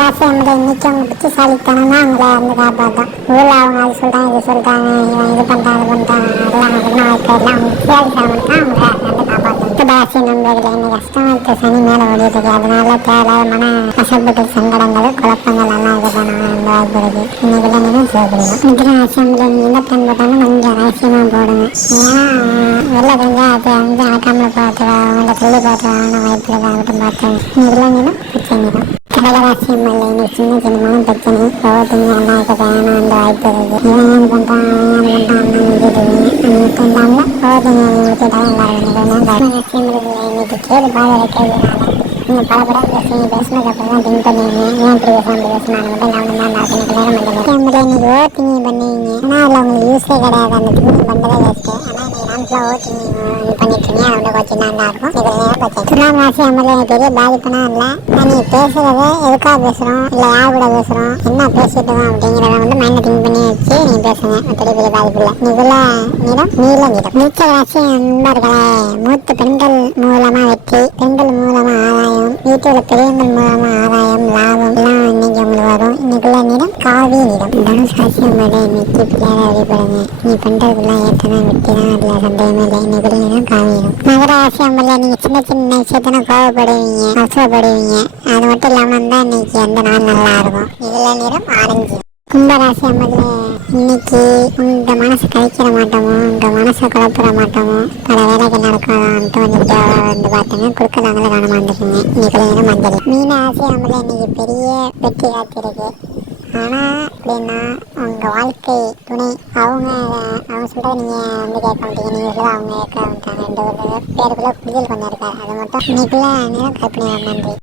ராசி என்பது புத்திசாலித்தனம் தான் அவங்கள வந்து காப்பாற்றும் ஊரில் அவங்க அது சொல்கிறாங்க இது சொல்கிறாங்க இவன் இது பண்ணுறான் அது பண்ணுறான் அதெல்லாம் என்ன வாழ்க்கை எல்லாம் அவங்க புத்திசாலித்தனம் தான் அவங்கள வந்து காப்பாற்றும் நண்பர்களே இன்னைக்கு சனி மேலே ஓடிட்டு இருக்கு. அதனால தேவையான சங்கடங்கள் குழப்பங்கள் எல்லாம் இது பண்ண வாய்ப்பு இருக்கு இன்னைக்கு தான் எந்த பிளான் போட்டாலும் கொஞ்சம் ரகசியமாக போடுங்க. ஏன்னா வெளில அது வந்து நடக்காமல பார்த்து சொல்லி பார்த்து வாங்கின வாய்ப்பு இதாகட்டும் பார்த்தேன் இதெல்லாம் பிரச்சனை தான். கடகராசியம் இல்லை. சின்ன சின்னமான பிரச்சனை. ஒவ்வொருத்தங்க நல்லா வேணும் அந்த வாய்ப்பு இருக்கு. இவன் ஏன் பண்றான்? ஏன் நினைச்சிட்டு இப்போ எல்லாரும் இன்னைக்கு பல படம் பேசினதுக்கு அப்புறம் தான் திங்க் பண்ணுவீங்க ஏன் இப்படி மட்டும் கவனம் தான் நேரம் இன்னைக்கு ஓவர் திங்கிங் பண்ணுவீங்க உங்களுக்கு யூஸே கிடையாது. அந்த திங்கிங் வேஸ்ட் ஆனா நீங்க நான்ஸ்ல ஓவர் திங்கிங் கொஞ்சம் தான் இருக்கும் நேரம் துலாம் ராசி அமர்ல எனக்கு பெரிய பாதிப்புனா இல்லை. ஆனா நீங்க எதுக்காக யார் கூட என்ன பேசிட்டு இருக்கோம் வந்து மைண்ட்ல திங்க் பண்ணி வச்சு நீங்க பேசுங்க. மற்றபடி பெரிய பாதிப்பு இல்லை. நிறம் நீல நிறம். நீச்ச ராசி நண்பர்களே மூத்த பெண்கள் மூலமா வெற்றி பெண்கள் மூலமா ஆதாயம் வீட்டில் பெரியவங்கள் மூலமா ஆதாயம். தனுஷ் ராசி நம்மளோட இன்னைக்கு பிள்ளையார வழிபடுங்க நீ பண்றதுலாம் ஏத்தனா வெட்டி தான் அதுல சந்தேகமே இல்லை இன்னைக்குள்ள தான் காவியம் மகர ராசி நம்மள நீங்க சின்ன சின்ன விஷயத்தன கோவப்படுவீங்க அவசரப்படுவீங்க அது மட்டும் இல்லாம தான் இன்னைக்கு எந்த நாள் நல்லா இருக்கும். இதுல நிறம் ஆரஞ்சு. கும்பராசி அம்மல இன்னைக்கு உங்க மனசை கழிக்கிற மாட்டோமோ உங்க மனசை குழப்பிட மாட்டோமோ? பல வேலைகள் நடக்கலாம்ட்டு கொஞ்சம் வந்து பார்த்துங்க குறுக்கலாங்கள காண மாட்டேங்க இன்னைக்கு மஞ்சள். மீன ஆசை அம்மல இன்னைக்கு பெரிய வெற்றி காத்திருக்கு. ஆனா அப்படின்னா உங்கள் வாழ்க்கை துணை அவங்க அவங்க சொல்றத நீங்கள் வந்து கேட்க மாட்டீங்க. நீங்க அவங்க கேட்க மாட்டாங்க. ரெண்டு பேருக்குள்ளே புரிதல் கொஞ்சம் இருக்காது. அது மட்டும். இன்னைக்குள்ள நேரம் கற்பனை நன்றி.